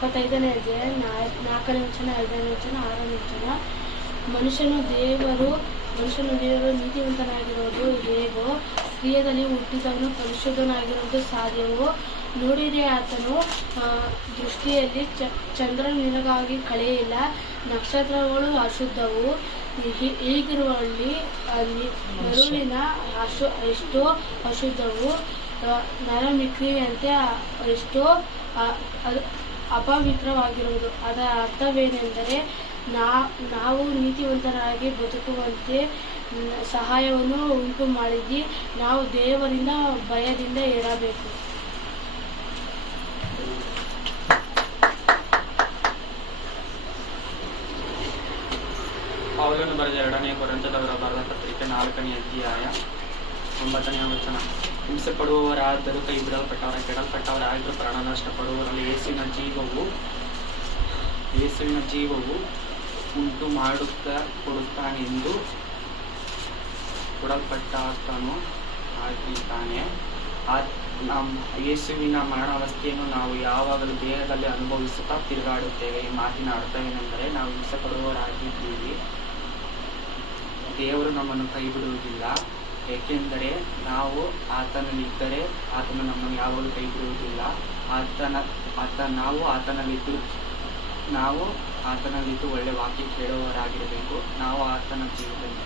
25ನೇ ಅಧ್ಯಾಯ 4ನೇ ವಚನ 5ನೇ ವಚನ 6ನೇ ವಚನ. ಮನುಷ್ಯನು ದೇವರು ನೀತಿವಂತನಾಗಿರುವುದು ಹೇಗೋ, ಸ್ತ್ರೀಯದಲ್ಲಿ ಹುಟ್ಟಿದವನು ಪರಿಶುದ್ಧನಾಗಿರುವುದು ಸಾಧ್ಯವೋ. ನೋಡಿದರೆ ಆತನು ದೃಷ್ಟಿಯಲ್ಲಿ ಚಂದ್ರನು ನಿನಗಾಗಿ ಕಳೆಯಿಲ್ಲ, ನಕ್ಷತ್ರಗಳು ಅಶುದ್ಧವು. ಹೀಗಿರುವಲ್ಲಿ ಮರುಳಿನ ಎಷ್ಟೋ ಅಶುದ್ಧವು, ನರಮಿಕ್ರಿಯಂತೆ ಎಷ್ಟೋ ಅಪವಿತ್ರವಾಗಿರುವುದು. ಅದರ ಅರ್ಥವೇನೆಂದರೆ, ನಾವು ನೀತಿವಂತರಾಗಿ ಬದುಕುವಂತೆ ಸಹಾಯವನ್ನು ಉಂಟು ಮಾಡಿದ್ದು ನಾವು ದೇವರಿಂದ ಭಯದಿಂದ ಇರಬೇಕು. ಪೌಲನು ಬರೆದ 2ನೇ ಕೊರಿಂಥದವರ ಬರೆದ ಪತ್ರಿಕೆ 4ನೇ ಅಧ್ಯಾಯ 9ನೇ ವಚನ. ಹಿಂಸೆ ಪಡುವವರಾದರೂ, ಕೈ ಬಿಡಲ್ಪಟ್ಟವರ, ಕೆಡಲ್ಪಟ್ಟವರಾದರೂ, ಪ್ರಾಣ ನಷ್ಟಪಡುವವರಲ್ಲಿ ಯೇಸುವಿನ ಜೀವವು ಉಂಟು ಕೊಡುತ್ತಾನೆಂದು ಕೊಡಲ್ಪಟ್ಟಾತನು ಆಗಿದ್ದಾನೆ. ಯೇಸುವಿನ ಮರಣಾವಸ್ಥೆಯನ್ನು ನಾವು ಯಾವಾಗಲೂ ದೇಹದಲ್ಲಿ ಅನುಭವಿಸುತ್ತಾ ತಿರುಗಾಡುತ್ತೇವೆ. ಈ ಮಾತಿನ ಅರ್ಥವೇನೆಂದರೆ, ನಾವು ಹಿಂಸೆ ಪಡುವವರಾಗಿದ್ದೀವಿ, ದೇವರು ನಮ್ಮನ್ನು ಕೈ ಬಿಡುವುದಿಲ್ಲ. ಏಕೆಂದರೆ ನಾವು ಆತನಲ್ಲಿದ್ದರೆ ಆತನು ನಮ್ಮನ್ನು ಯಾವಾಗಲೂ ಕೈ ಬಿಡುವುದಿಲ್ಲ. ನಾವು ಆತನಲ್ಲಿದ್ದು ಒಳ್ಳೆ ವಾಕ್ಯ ಕೇಳುವವರಾಗಿರಬೇಕು. ನಾವು ಆತನ ಜೀವದಲ್ಲಿ